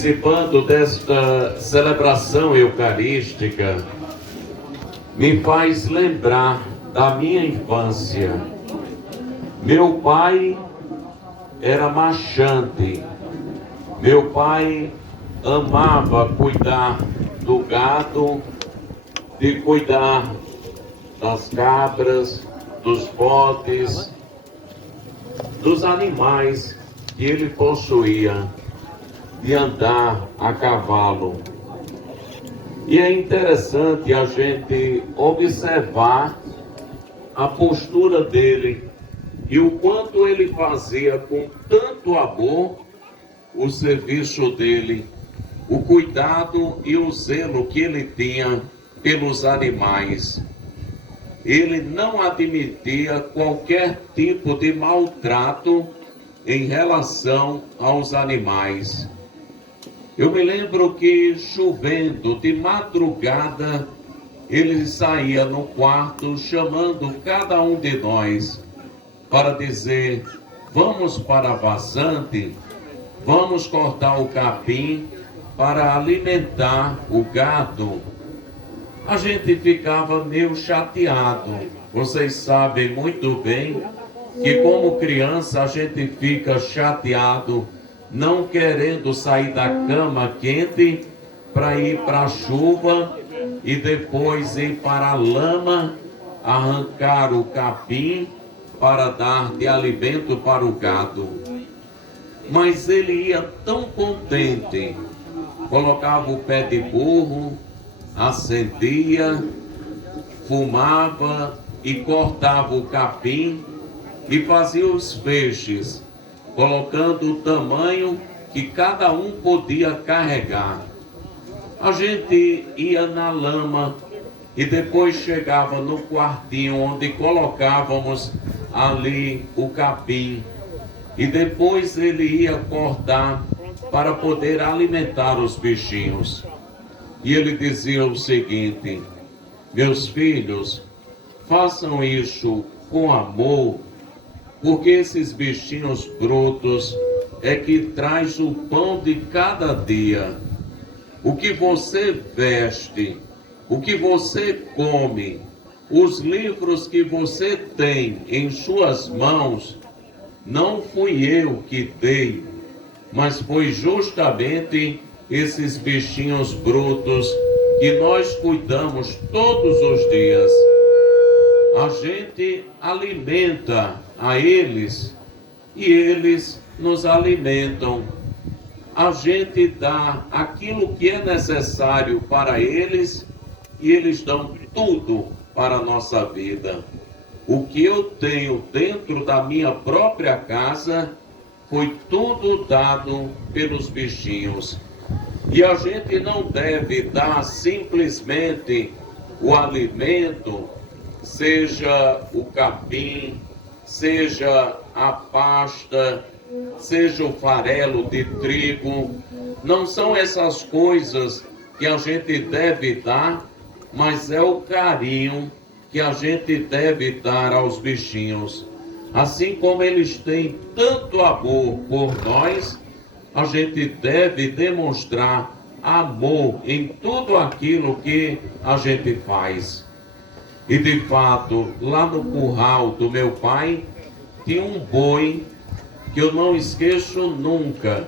participando desta celebração eucarística me faz lembrar da minha infância. Meu pai era marchante. Meu pai amava cuidar do gado, de cuidar das cabras, dos bodes, dos animais que ele possuía, de andar a cavalo. E é interessante a gente observar a postura dele e o quanto ele fazia com tanto amor o serviço dele, o cuidado e o zelo que ele tinha pelos animais. Ele não admitia qualquer tipo de maltrato em relação aos animais. Eu me lembro que, chovendo de madrugada, ele saía no quarto chamando cada um de nós para dizer: vamos para a vazante, vamos cortar o capim para alimentar o gado. A gente ficava meio chateado. Vocês sabem muito bem que, como criança, a gente fica chateado, não querendo sair da cama quente para ir para a chuva e depois ir para a lama, arrancar o capim para dar de alimento para o gado. Mas ele ia tão contente, colocava o pé de burro, acendia, fumava e cortava o capim e fazia os feixes, colocando o tamanho que cada um podia carregar. A gente ia na lama e depois chegava no quartinho onde colocávamos ali o capim. E depois ele ia cortar para poder alimentar os bichinhos. E ele dizia o seguinte: meus filhos, façam isso com amor, porque esses bichinhos brutos é que traz o pão de cada dia. O que você veste, o que você come, os livros que você tem em suas mãos, não fui eu que dei, mas foi justamente esses bichinhos brutos que nós cuidamos todos os dias. A gente alimenta a eles e eles nos alimentam. A gente dá aquilo que é necessário para eles e eles dão tudo para a nossa vida. O que eu tenho dentro da minha própria casa foi tudo dado pelos bichinhos. E a gente não deve dar simplesmente o alimento, seja o capim, seja a pasta, seja o farelo de trigo. Não são essas coisas que a gente deve dar, mas é o carinho que a gente deve dar aos bichinhos. Assim como eles têm tanto amor por nós, a gente deve demonstrar amor em tudo aquilo que a gente faz. E de fato, lá no curral do meu pai, tinha um boi que eu não esqueço nunca,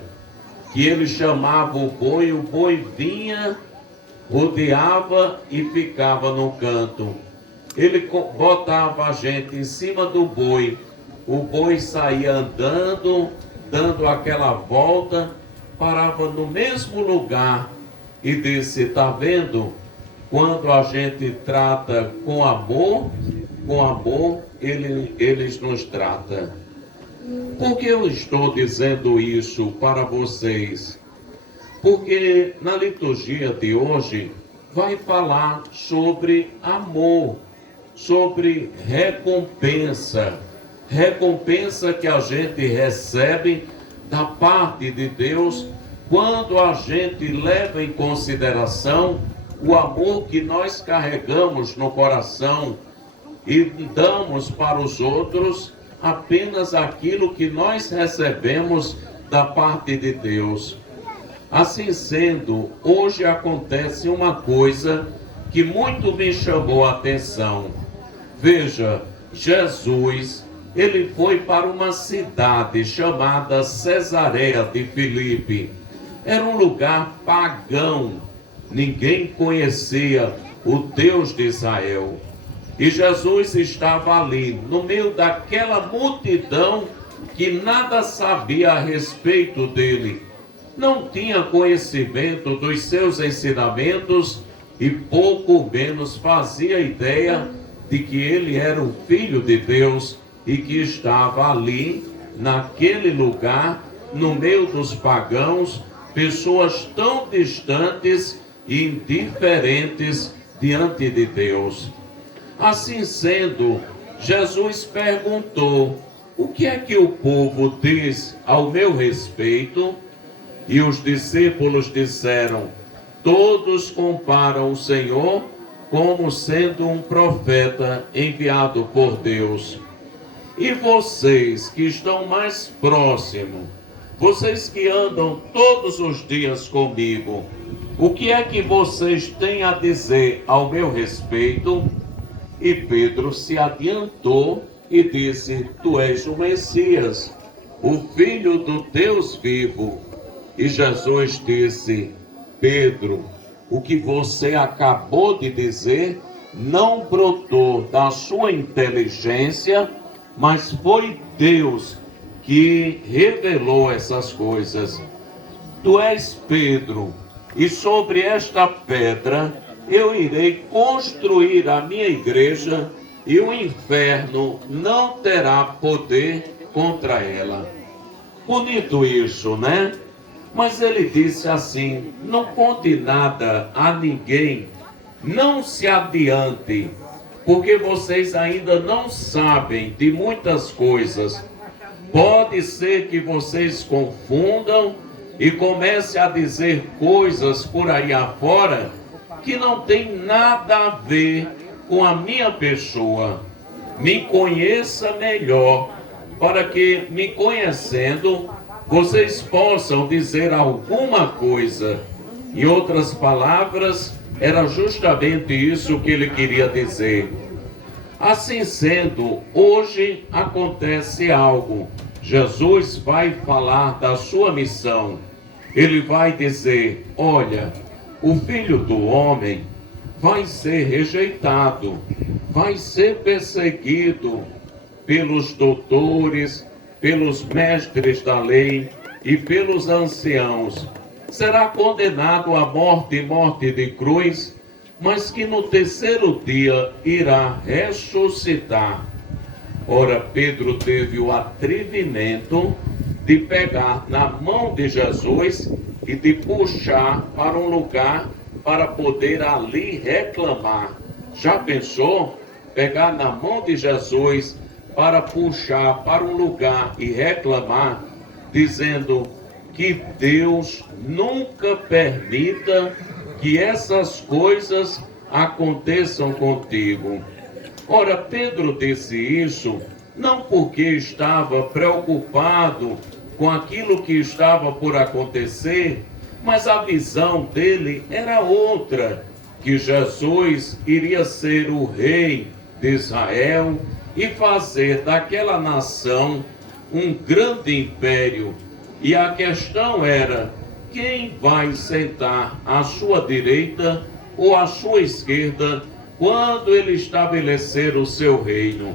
que ele chamava o boi vinha, rodeava e ficava no canto. Ele botava a gente em cima do boi, o boi saía andando, dando aquela volta, parava no mesmo lugar e disse: tá vendo? Quando a gente trata com amor eles nos tratam. Por que eu estou dizendo isso para vocês? Porque na liturgia de hoje vai falar sobre amor, sobre recompensa. Recompensa que a gente recebe da parte de Deus quando a gente leva em consideração o amor que nós carregamos no coração e damos para os outros apenas aquilo que nós recebemos da parte de Deus. Assim sendo, hoje acontece uma coisa que muito me chamou a atenção. Veja, Jesus, ele foi para uma cidade chamada Cesareia de Filipe. Era um lugar pagão, ninguém conhecia o Deus de Israel. E Jesus estava ali, no meio daquela multidão que nada sabia a respeito dele. Não tinha conhecimento dos seus ensinamentos e pouco menos fazia ideia de que ele era o Filho de Deus e que estava ali, naquele lugar, no meio dos pagãos, pessoas tão distantes e indiferentes diante de Deus. Assim sendo, Jesus perguntou: o que é que o povo diz ao meu respeito? E os discípulos disseram: todos comparam o Senhor como sendo um profeta enviado por Deus. E vocês que estão mais próximos, vocês que andam todos os dias comigo, o que é que vocês têm a dizer ao meu respeito? E Pedro se adiantou e disse: tu és o Messias, o Filho do Deus vivo. E Jesus disse: Pedro, o que você acabou de dizer não brotou da sua inteligência, mas foi Deus que revelou essas coisas. Tu és Pedro, e sobre esta pedra eu irei construir a minha igreja, e o inferno não terá poder contra ela. Bonito isso, né? Mas ele disse assim: não conte nada a ninguém, não se adiante, porque vocês ainda não sabem de muitas coisas. Pode ser que vocês confundam e comecem a dizer coisas por aí afora que não tem nada a ver com a minha pessoa. Me conheça melhor, para que, me conhecendo, vocês possam dizer alguma coisa. Em outras palavras, era justamente isso que ele queria dizer. Assim sendo, hoje acontece algo. Jesus vai falar da sua missão. Ele vai dizer: olha, o Filho do Homem vai ser rejeitado, vai ser perseguido pelos doutores, pelos mestres da lei e pelos anciãos. Será condenado à morte e morte de cruz, mas que no terceiro dia irá ressuscitar. Ora, Pedro teve o atrevimento de pegar na mão de Jesus e de puxar para um lugar para poder ali reclamar. Já pensou? Pegar na mão de Jesus para puxar para um lugar e reclamar, dizendo que Deus nunca permita que essas coisas aconteçam contigo. Ora, Pedro disse isso não porque estava preocupado com aquilo que estava por acontecer, mas a visão dele era outra, que Jesus iria ser o rei de Israel e fazer daquela nação um grande império. E a questão era: quem vai sentar à sua direita ou à sua esquerda quando ele estabelecer o seu reino?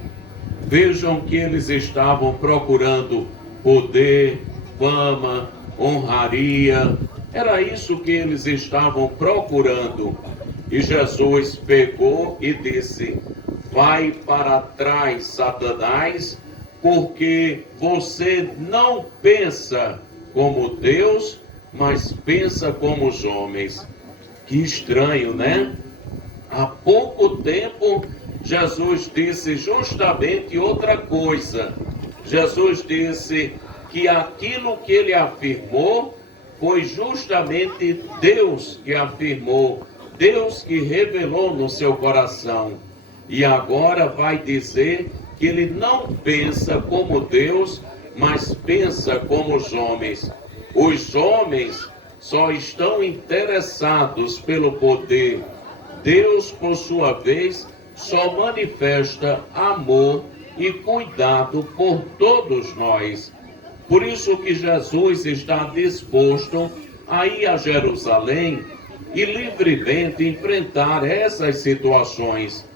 Vejam que eles estavam procurando poder, fama, honraria. Era isso que eles estavam procurando. E Jesus pegou e disse: vai para trás, Satanás, porque você não pensa como Deus, mas pensa como os homens. Que estranho, né? Há pouco tempo, Jesus disse justamente outra coisa. Jesus disse que aquilo que ele afirmou foi justamente Deus que afirmou, Deus que revelou no seu coração. E agora vai dizer que ele não pensa como Deus, mas pensa como os homens. Os homens só estão interessados pelo poder. Deus, por sua vez, só manifesta amor e cuidado por todos nós. Por isso que Jesus está disposto a ir a Jerusalém e livremente enfrentar essas situações,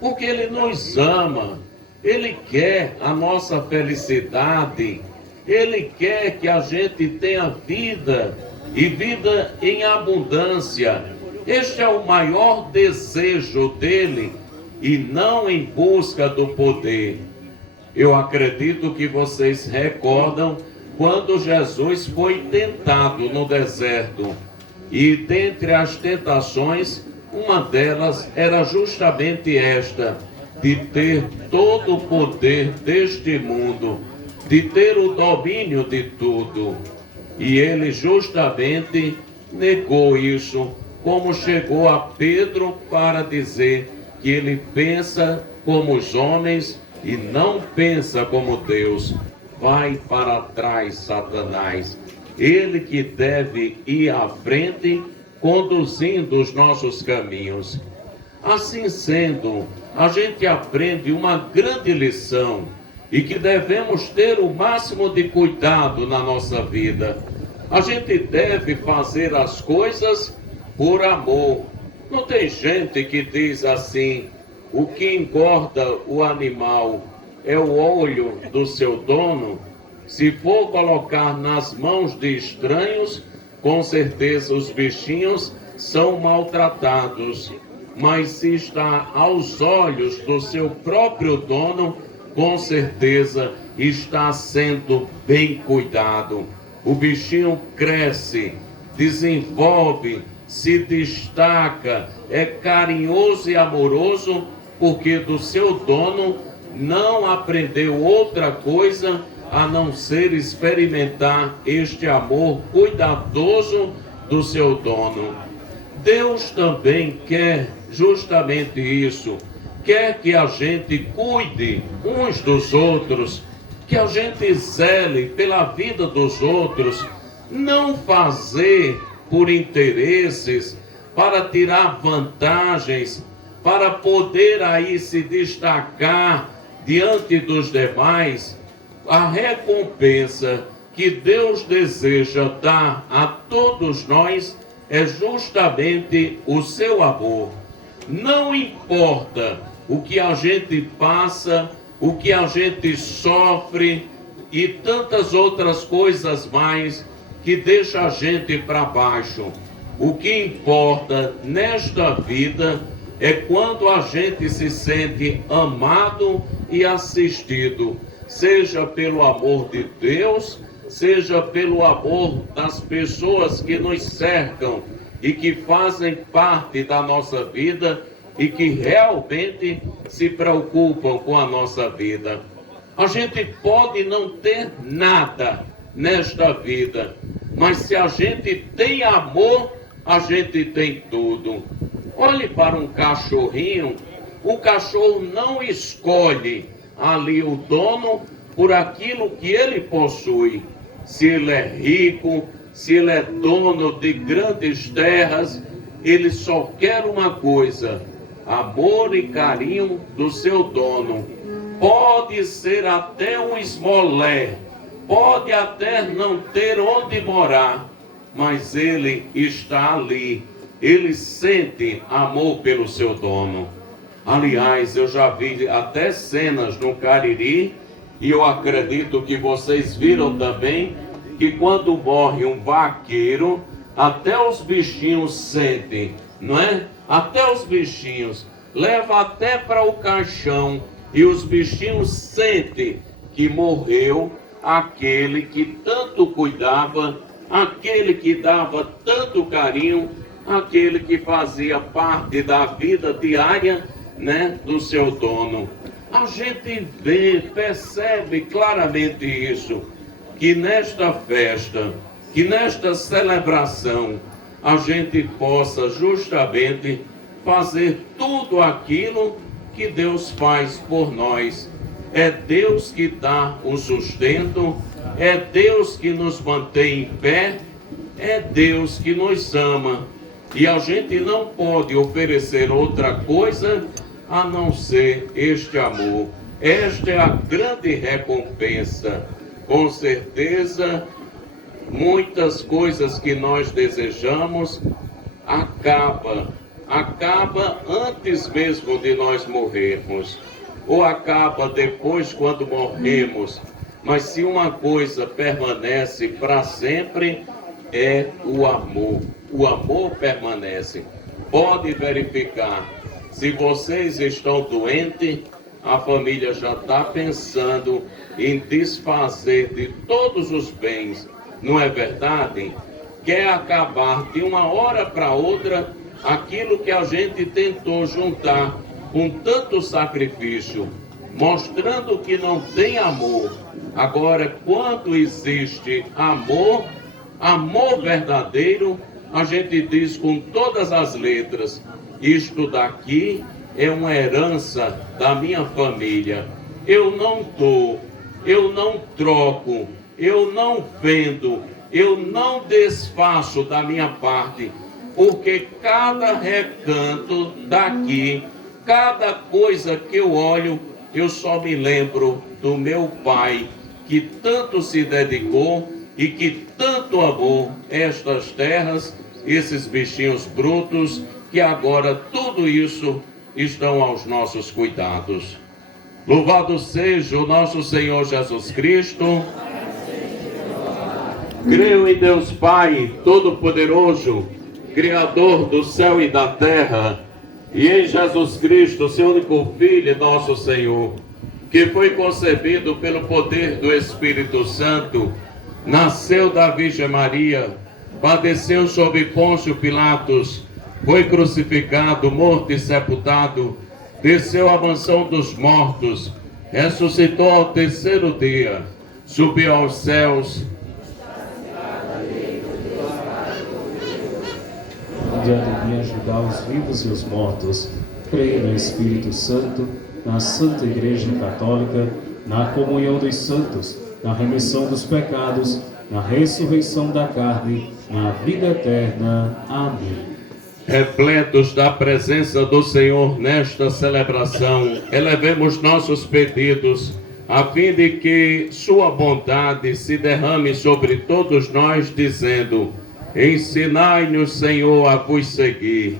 porque Ele nos ama, Ele quer a nossa felicidade, Ele quer que a gente tenha vida e vida em abundância. Este é o maior desejo dele e não em busca do poder. Eu acredito que vocês recordam quando Jesus foi tentado no deserto. E dentre as tentações, uma delas era justamente esta, de ter todo o poder deste mundo, de ter o domínio de tudo. E ele justamente negou isso, como chegou a Pedro para dizer que ele pensa como os homens e não pensa como Deus. Vai para trás, Satanás. Ele que deve ir à frente, conduzindo os nossos caminhos. Assim sendo, a gente aprende uma grande lição e que devemos ter o máximo de cuidado na nossa vida. A gente deve fazer as coisas por amor. Não tem gente que diz assim: o que engorda o animal é o olho do seu dono. Se for colocar nas mãos de estranhos, com certeza os bichinhos são maltratados. Mas se está aos olhos do seu próprio dono, com certeza está sendo bem cuidado. O bichinho cresce, desenvolve, se destaca, é carinhoso e amoroso, porque do seu dono não aprendeu outra coisa a não ser experimentar este amor cuidadoso do seu dono. Deus também quer justamente isso, quer que a gente cuide uns dos outros, que a gente zele pela vida dos outros, não fazer por interesses, para tirar vantagens, para poder aí se destacar diante dos demais. A recompensa que Deus deseja dar a todos nós é justamente o seu amor. Não importa o que a gente passa, o que a gente sofre e tantas outras coisas mais que deixa a gente para baixo. O que importa nesta vida é quando a gente se sente amado e assistido, seja pelo amor de Deus, seja pelo amor das pessoas que nos cercam e que fazem parte da nossa vida e que realmente se preocupam com a nossa vida. A gente pode não ter nada nesta vida, mas se a gente tem amor, a gente tem tudo. Olhe para um cachorrinho, o cachorro não escolhe ali o dono por aquilo que ele possui. Se ele é rico, se ele é dono de grandes terras, ele só quer uma coisa: amor e carinho do seu dono. Pode ser até um esmolé, pode até não ter onde morar, mas ele está ali, ele sente amor pelo seu dono. Aliás, eu já vi até cenas no Cariri, e eu acredito que vocês viram também, que quando morre um vaqueiro, até os bichinhos sentem, não é? Até os bichinhos, leva até para o caixão, e os bichinhos sentem que morreu aquele que tanto cuidava, aquele que dava tanto carinho, aquele que fazia parte da vida diária, né, do seu dono. A gente vê, percebe claramente isso, que nesta festa, que nesta celebração, a gente possa justamente fazer tudo aquilo que Deus faz por nós. É Deus que dá o sustento, é Deus que nos mantém em pé, é Deus que nos ama e a gente não pode oferecer outra coisa a não ser este amor. Esta é a grande recompensa. Com certeza, muitas coisas que nós desejamos acaba antes mesmo de nós morrermos, ou acaba depois quando morremos. Mas se uma coisa permanece para sempre, é o amor. O amor permanece. Pode verificar, se vocês estão doentes, a família já está pensando em desfazer de todos os bens, não é verdade? Quer acabar de uma hora para outra aquilo que a gente tentou juntar com tanto sacrifício, mostrando que não tem amor. Agora, quando existe amor, amor verdadeiro, a gente diz com todas as letras: isto daqui é uma herança da minha família. Eu não dou, eu não troco, eu não vendo, eu não desfaço da minha parte, porque cada recanto daqui, cada coisa que eu olho, eu só me lembro do meu pai, que tanto se dedicou e que tanto amou estas terras, esses bichinhos brutos, que agora tudo isso estão aos nossos cuidados. Louvado seja o nosso Senhor Jesus Cristo. Creio em Deus Pai Todo-Poderoso, Criador do céu e da terra, e em Jesus Cristo, seu único Filho, nosso Senhor, que foi concebido pelo poder do Espírito Santo, nasceu da Virgem Maria, padeceu sob Pôncio Pilatos, foi crucificado, morto e sepultado, desceu à mansão dos mortos, ressuscitou ao terceiro dia, subiu aos céus, de alegria ajudar os vivos e os mortos. Creio no Espírito Santo, na Santa Igreja Católica, na comunhão dos santos, na remissão dos pecados, na ressurreição da carne, na vida eterna. Amém. Repletos da presença do Senhor nesta celebração, elevemos nossos pedidos, a fim de que sua bondade se derrame sobre todos nós, dizendo: ensinai-nos, Senhor, a vos seguir.